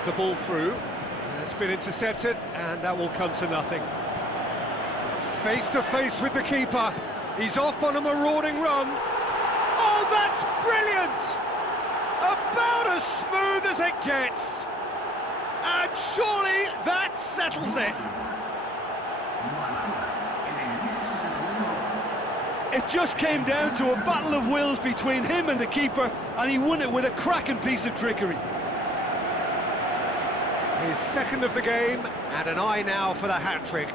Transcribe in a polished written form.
with the ball through. It's been intercepted, and that will come to nothing. Face to face with the keeper. He's off on a marauding run. Oh, that's brilliant! About as smooth as it gets. And surely that settles it. It just came down to a battle of wills between him and the keeper, and he won it with a cracking piece of trickery. His second of the game, and an eye now for the hat-trick.